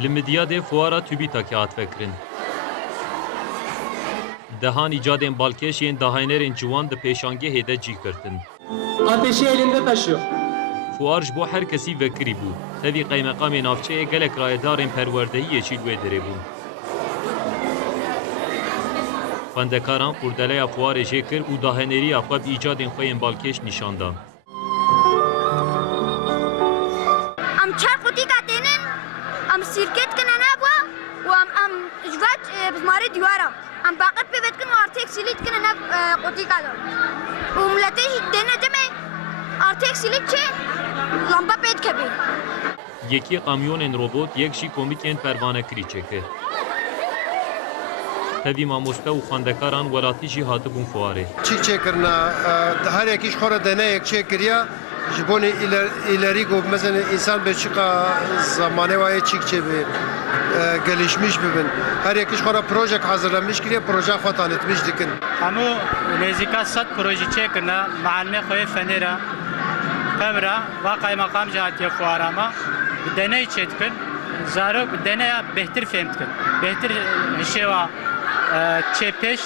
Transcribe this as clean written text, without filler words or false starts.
Li de fuara TÜBİTAKê hat vekirin. Dehan icadên balkêşên dahanerên ciwan di pêşangehê de cih girtin. Ateşi elinde taşıyor. Fuar ji bo her kesî vekirî bû. Tevî qeymeqamê navçeyê gelek rayedarên perwerdehiyê çî wê derê bûn. Xwendekaran qurdeleya fuarê jê kir û daheneriya xwe bi îcadên xwe yên balkêş nîşan dan. Am çar qutika tênin, am sîrket kine nebû û am ji vet bizmarê dîwara. Am baqet pê vetkin û artık silît kine nev qutika da. û milletê jî dêne demê artık silît çê lamba pê dikeve. Yekî kamyonên robot yek jî komîkên pervanekirî çêkir. Tevî mamoste û xwendekaran welatî jî hatibûn fuarê. Çîk çêkirina her yekî ji xwe re deneyek çêkiriya ji bo îlerî got mesela însan beçiqa zamanê wayê çîk çêbê gelişmiş bibin. Her yekî ji xwe re projek hazırlamış kiriye proje xwe tanıtmış dikin. Hemû nêzîka 100 proje çêkirine meelmê xwe fenêra qebra va qaymeqam jî hatiye fuarama bi deney çê dikin. Zarok bi deneya bêhtir fêm dikin. Bêhtir hişêwa çêpêş